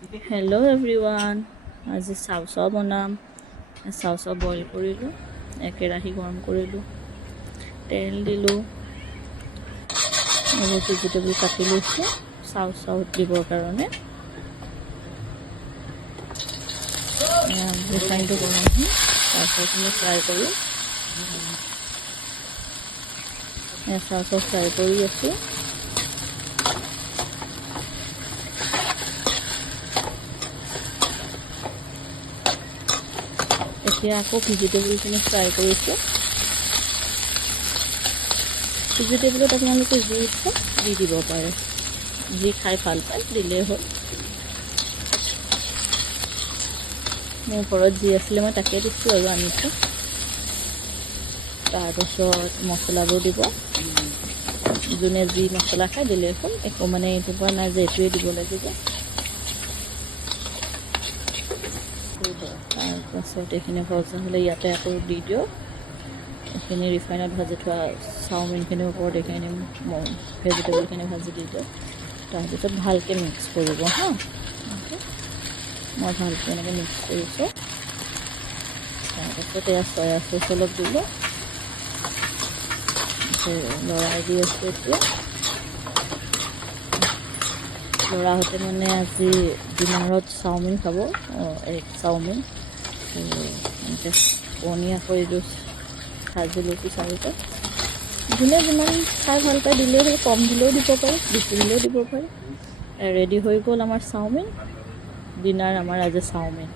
Hello' everyone, আজি চাও বনাম। চাও বইল কৰিলোঁ, কেৰাহী গৰম কৰিলোঁ, তেল দিলোঁ, এইবোৰ ভেজিটেবল কাটি লৈছোঁ চাউত দিবৰ কাৰণে। ৰিফাইনটো গৰম হয়, চাউখিনি ফ্ৰাই কৰোঁ। চাউ ফ্ৰাই কৰি আছোঁ। এতিয়া আকৌ ভেজিটেবলখিনি ফ্ৰাই কৰিছোঁ। ভেজিটেবলত আপোনালোকে যি ইচ্ছা দি দিব পাৰে, যি খাই ভাল পায় দিলেই হ'ল। মোৰ ঘৰত যি আছিলে মই তাকে দিছোঁ আৰু আনিছোঁ। তাৰপাছত মছলাবোৰ দিব, যোনে যি মছলা খায় দিলেই হ'ল। একো মানে এইটো পৰা নাই যে এইটোৱে দিব লাগিব। তাৰপাছত এইখিনি ভজা হ'লে ইয়াতে আকৌ দি দিয়ক। এইখিনি ৰিফাইনত ভাজি থোৱা চাওমিনখিনিৰ ওপৰত এইখিনি ভেজিটেবলখিনি ভাজি দি দিয়ক। তাৰপিছত ভালকৈ মিক্স কৰিব হা। মই ভালকৈ এনেকৈ মিক্স কৰিছোঁ। তাৰপাছত এয়া চয়া চচ অলপ দিলোঁ, লৰাই দি আছোঁ। এতিয়া ল'ৰাহঁতে মানে আজি ডিনাৰত চাওমিন খাব, এগ চাওমিন। এনেকৈ পনীয়া কৰিলোঁ, ভাজি লৈছোঁ চাৰিটা। যোনে যিমান খাই ভাল পায় দিলেই হ'ল, কম দিলেও দিব পাৰে, বেছি দিলেও দিব পাৰে। ৰেডি হৈ গ'ল আমাৰ চাওমিন। ডিনাৰ আমাৰ আজি চাওমিন।